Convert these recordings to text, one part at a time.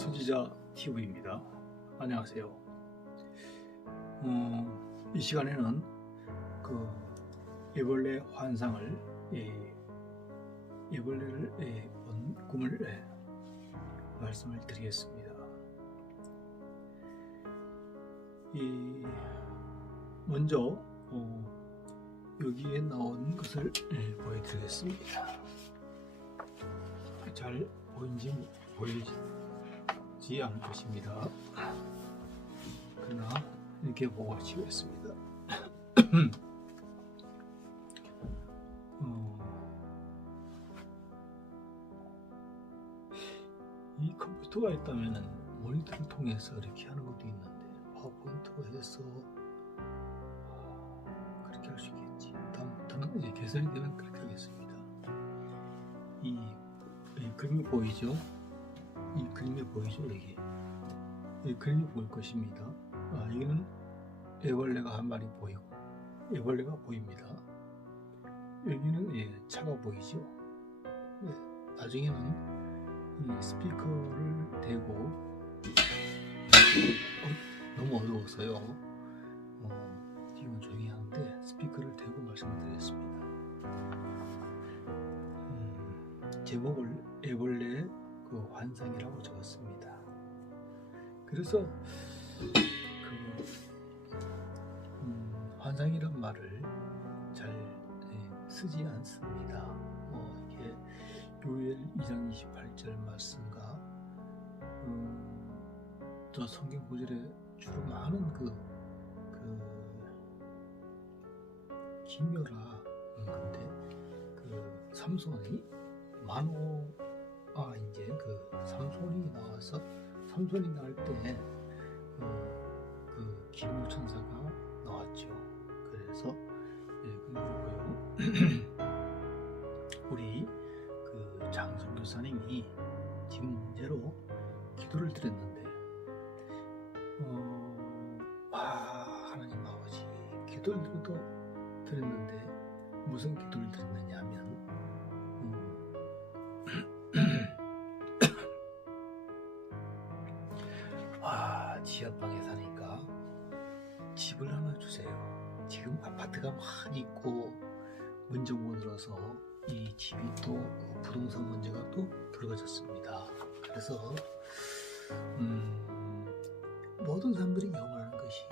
수지자 TV입니다. 안녕하세요. 어, 이 시간에는 그 애벌레 환상을 예, 애벌레를 예, 본 꿈을 예, 말씀을 드리겠습니다. 이 먼저 어, 여기에 나온 것을 예, 보여드리겠습니다. 잘 보이는지 보이지 않을 것입니다. 그러나 이렇게 보고 치겠습니다. 어, 이 컴퓨터가 있다면 모니터를 통해서 이렇게 하는 것도 있는데 파워포인트로 해서 어, 그렇게 할 수 있겠지. 다음부터는 이제 개설이 되면 그렇게 하겠습니다. 이, 이 그림이 보이죠? 이 그림이 보이죠? 여기 이 그림이 보일 것입니다. 아, 여기는 애벌레가 한 마리 보이고 애벌레가 보입니다. 여기는 예, 차가 보이죠? 예, 나중에는 이 스피커를 대고 어, 너무 어려워서요. 어, 지금 조용히 하는데 스피커를 대고 말씀을 드리겠습니다. 음, 제목을 애벌레 그 환상이라고 적었습니다. 그래서 그 음, 환상이란 말을 잘 예, 쓰지 않습니다. 뭐 이게 요엘 2장 28절 말씀과 음, 또 성경 구절에 주로 많은 그, 그 기묘라 음, 근데 그 삼손이 만호 아 이제 그 삼손이 나와서 삼손이 나올 때 그 그 기무 천사가 나왔죠. 그래서 예, 그리고요 우리 그 장성 교사님이 지금 문제로 기도를 드렸는데 어, 아 하나님 아버지 기도를 드렸는데 무슨 기도를 드렸느냐면 아, 지하방에 사니까 집을 하나 주세요. 지금 아파트가 많이 있고 들어서 이 집이 또 부동산 문제가 또 불거졌습니다. 그래서 음, 모든 사람들이 영원하는 것이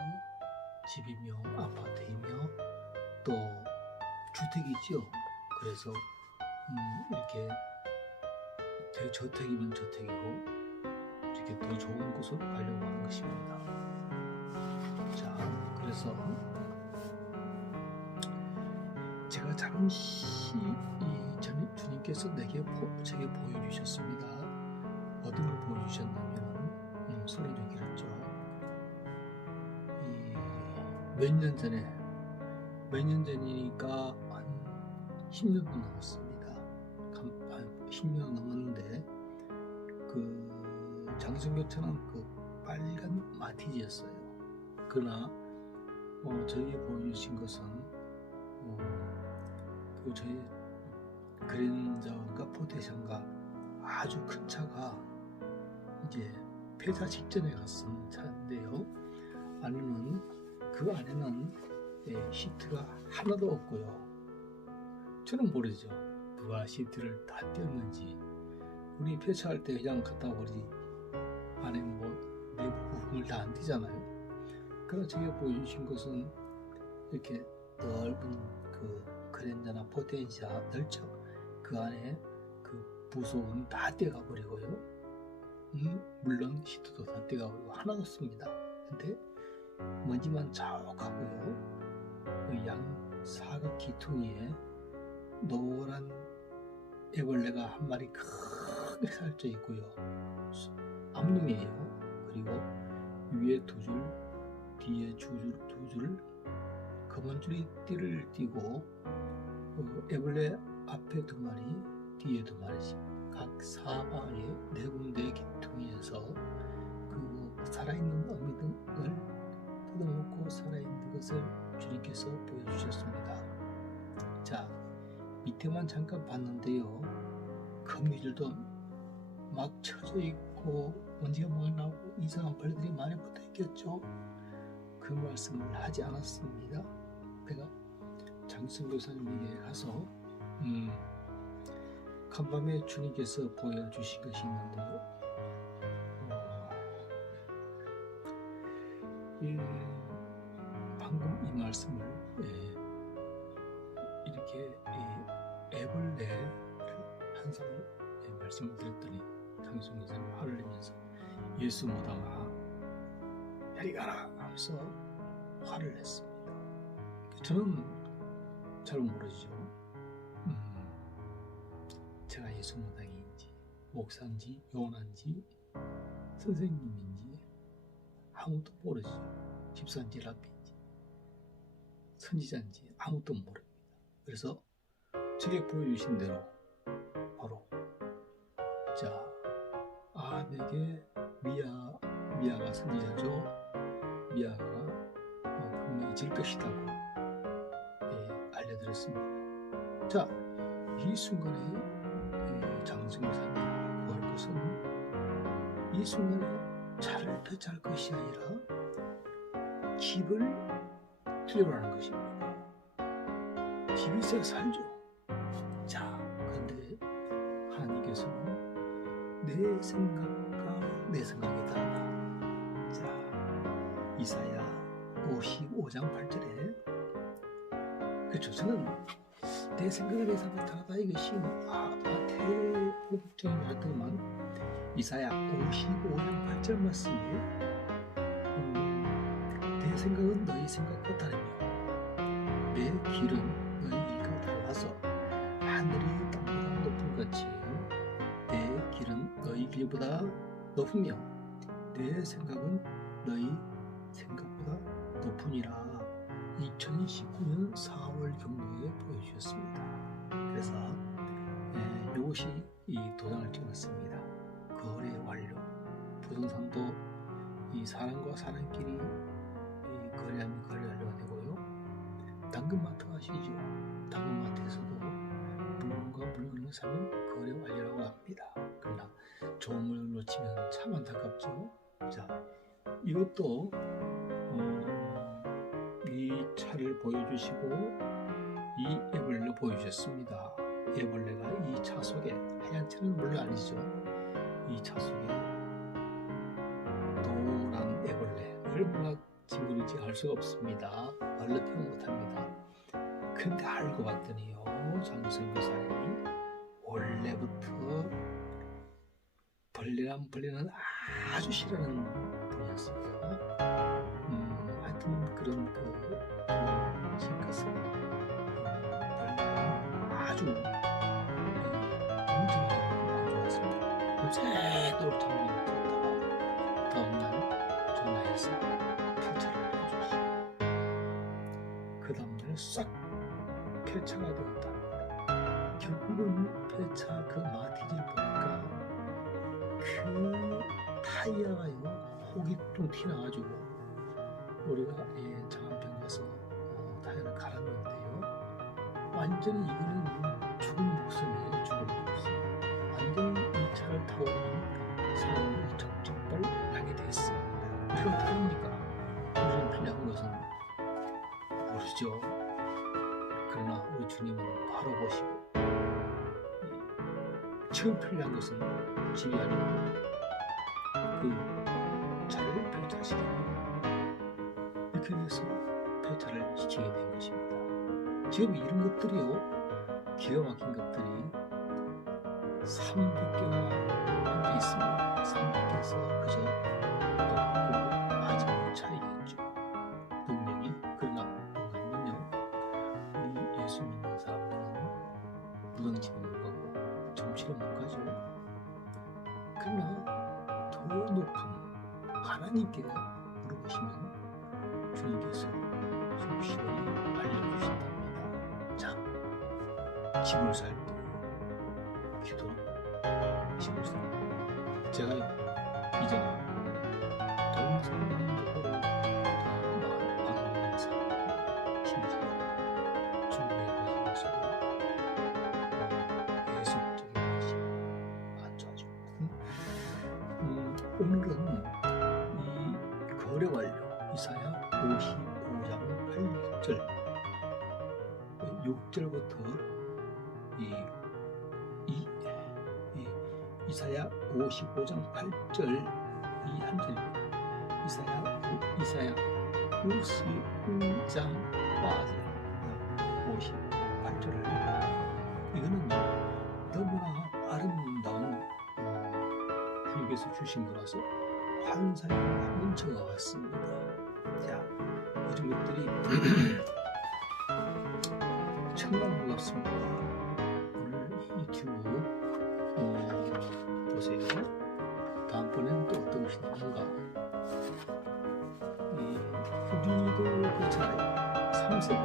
집이며 아파트이며 또 주택이지요. 그래서 음, 이렇게 대저택이면 저택이고 이렇게 더 좋은 곳으로 가려고 하는 것입니다. 자, 그래서 제가 잠시 이 전- 주님께서 내게 보, 제게 보여주셨습니다. 어떤 걸 보여주셨냐면 음, 소리를 길었죠. 몇 년 전에 몇 년 전이니까 한 10년도 넘었습니다. 감- 한 10년 넘었는데 그 장승교 차는 그 빨간 마티즈였어요. 그러나 어, 저에게 보여주신 것은 어, 그 저희 그랜저인가 포테션가 아주 큰 차가 이제 폐차 직전에 갔은 차인데요. 안에는 그 안에는 예, 시트가 하나도 없고요. 저는 모르죠. 누가 시트를 다 떼었는지. 우리 폐차할 때 그냥 갖다 버리지. 안에 뭐 내부 부품을 다 안 띄잖아요. 그래서 제가 보여주신 것은 이렇게 넓은 그 그랜저나 포텐시아 넓죠. 그 안에 그 부속은 다 떼가 버리고요. 음, 물론 시트도 다 떼가 버리고 하나도 없습니다. 근데 먼지만 자욱하고요. 그 양 사각 기퉁이에 노란 애벌레가 한 마리 크게 살쪄 있고요. 암름이에요. 그리고 위에 두 줄, 뒤에 두 줄, 두 줄, 검은 줄이 띠를 띠고 어, 애벌레 앞에 두 마리, 뒤에 두 마리씩 각 사방에 네 군데 기퉁이에서 그 살아있는 어미 등을 뜯어먹고 살아있는 것을 주님께서 보여주셨습니다. 자, 밑에만 잠깐 봤는데요. 거미줄도 막 쳐져 있고 먼지가 많이 나고 이상한 벌들이 많이 붙어 있겠죠. 그 말씀을 하지 않았습니다. 내가 장승 교사님에게 가서 음, 간밤에 주님께서 보여주신 것이 있는데요. 어, 이, 방금 이 말씀을 예, 이렇게 이 애벌레 한상을 예, 말씀을 드렸더니 장승 교사님 화를 내면서 예수 못하가 야리 가라 하면서 화를 냈습니다. 저는 잘 모르죠. 음, 제가 예수 무당인지 목사인지 요원한지 선생님인지 아무도 모르죠. 집사인지 랍비인지 선지자인지 아무도 모릅니다. 그래서 제게 보여주신 대로 바로 자 아내게 미아 미아가 선지자죠. 미아가 어, 분명히 질 것이다고 예, 알려드렸습니다. 자, 이 순간에 예, 장승사님 구할 것은 이 순간에 차를 폐차할 것이 아니라 집을 필요로 하는 것입니다. 집이 있어야 살죠. 자, 근데 하나님께서는 내 생각과 내 생각이 다르다. 자, 이사야 55장 8절에 그렇죠. 저는 내 생각을 내 생각이 다르다 이것이 아, 대복종이 말했더만 이사야 55장 8절 말씀에 음, 내 생각은 너희 생각과 다르며 내 길은 너희 길과 달라서 하늘이 땅보다 높은 같이 내 길은 너희 길보다 높으며 내 생각은 너희 생각보다 높으니라 2019년 4월 경도에 보여주셨습니다. 그래서 예, 이것이 이 도장을 찍었습니다. 거래 완료. 부동산도 이 사람과 사람끼리 이 거래하면 거래 완료가 되고요. 당근마트 아시죠? 당근마트에서도 물건과 물건을 사면 거래 완료라고 합니다. 그러나 좋은 물건을 놓치면 참 안타깝죠. 자, 이것도 어, 이 차를 보여주시고 이 애벌레를 보여주셨습니다. 애벌레가 이 차 속에 하얀 차는 물론 아니죠. 이 차 속에 노란 애벌레 얼마나 징그러운지 알 수가 없습니다. 말로 표현 못합니다. 근데 알고 봤더니요 장선 교사님이 원래부터 벌레란 벌레는 아주 싫어하는 분이었습니다. 음, 하여튼 그런 그 그런 실컷은 벌레는 아주 엄청 안 좋았습니다. 밤새도록 잠을 잤다가 다음날 전화해서 폐차를 해주시. 그 다음날 싹 폐차가 되었다. 결국은 폐차 그 마티즈를 보니까 그 타이어가요 혹이 좀 튀나가지고 우리가 예, 장안병 가서 어, 타이어를 갈았는데요 완전히 이거는 지금 필요한 것은 집이 아니고 그 차를 폐차시키는 이렇게 해서 폐차를 시키게 된 것입니다. 지금 이런 것들이요 기가 막힌 것들이 300개가 한게 있습니다. 300개에서 그저 그러나 더 높은 하나님께 물어보시면 주님께서 속시원히 알려주신답니다. 자, 집을 살때 기도, 집을 살 때. 제가 오늘은 이 거래 완료 이사야 55장 8절 6절부터 이, 이, 이 이사야 55장 8절 이 한 절입니다. 이사야 이사야 55장 58절을 이거는 어, 주님께서 주신 거라서 환상이 한번 적어왔습니다. 자, 이런 것들이 정말 놀랍습니다. 오늘 유튜브 어, 보세요. 다음번에는 또 어떤 것이 나오는가? 이 우리도 그렇잖아요. 3세번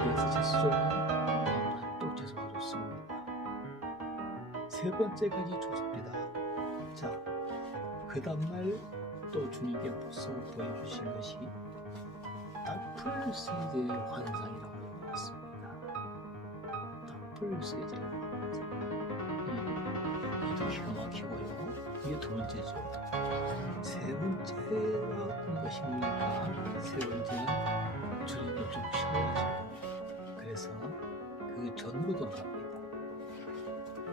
어디에서 재수종은 너무나 또 재수가 좋습니다. 세 번째까지 좋습니다. 자, 그 다음날 또 주님께 벌써 보여주신 것이 세제의 환상이라고. 다풀 세제의 환상. 이, 이도 기가 막히고요. 이게 두 번째죠. 세 번째가 어떤 것입니까? 세 번째는 주님도 좀 쉬어야죠. 그래서 그 전으로 돌아갑니다.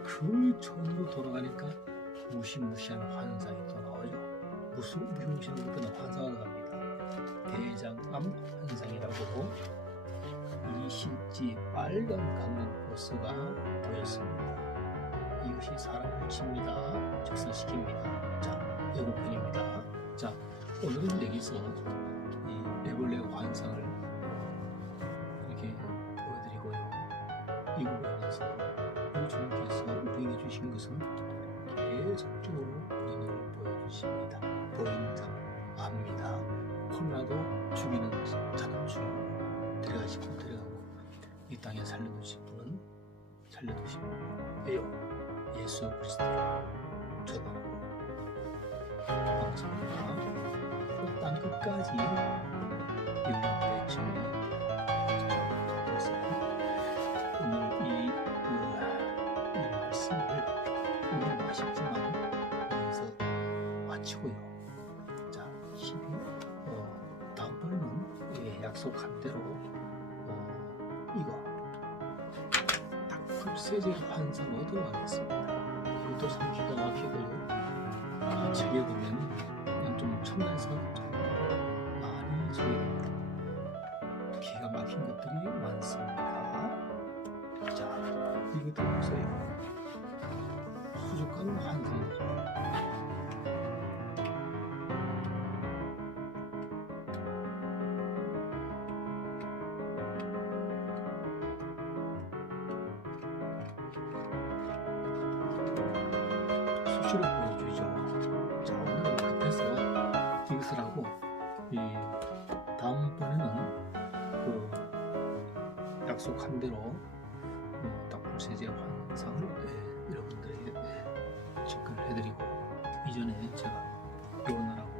그 전으로 돌아가니까 무시무시한 환상이 또 무슨 환상을 갑니다. 대장암 환상이라고 이 실지 빨간 강릉 버스가 보였습니다. 이것이 사람을 칩니다. 적선시킵니다. 자, 예고편입니다. 자, 오늘은 여기서 이 애벌레 환상을 이렇게 보여드리고요. 이 부분에서 우리 주님께서 우리에게 주신 것은 계속적으로 눈을 보여주십니다. 코로나도 죽이는 자는 죽이고 데려가실 분 데려가고 이 땅에 살려두실 분은 살려두시고 왜요? 예수 그리스도를 전하고 방송입니다. 땅 끝까지 아쉽지만 여기서 마치고요. 다음번에는 예, 약속한 대로 어, 이거 닭불세제 환상 얻으러 가겠습니다. 이것도 참 기가 막히고요. 아, 책에 보면 그냥 좀 첨단해서 좀 많이 소개됩니다. 기가 막힌 것들이 많습니다. 자, 이것도 보세요. 수족관 환상도 수시로 보여주죠. 자, 오늘은 급해서 이것을 하고, 이 다음번에는 그 약속한 대로 어, 닭불세제 환상을 예, 여러분들에게 예, 접근을 해드리고, 이전에 제가 요원하라고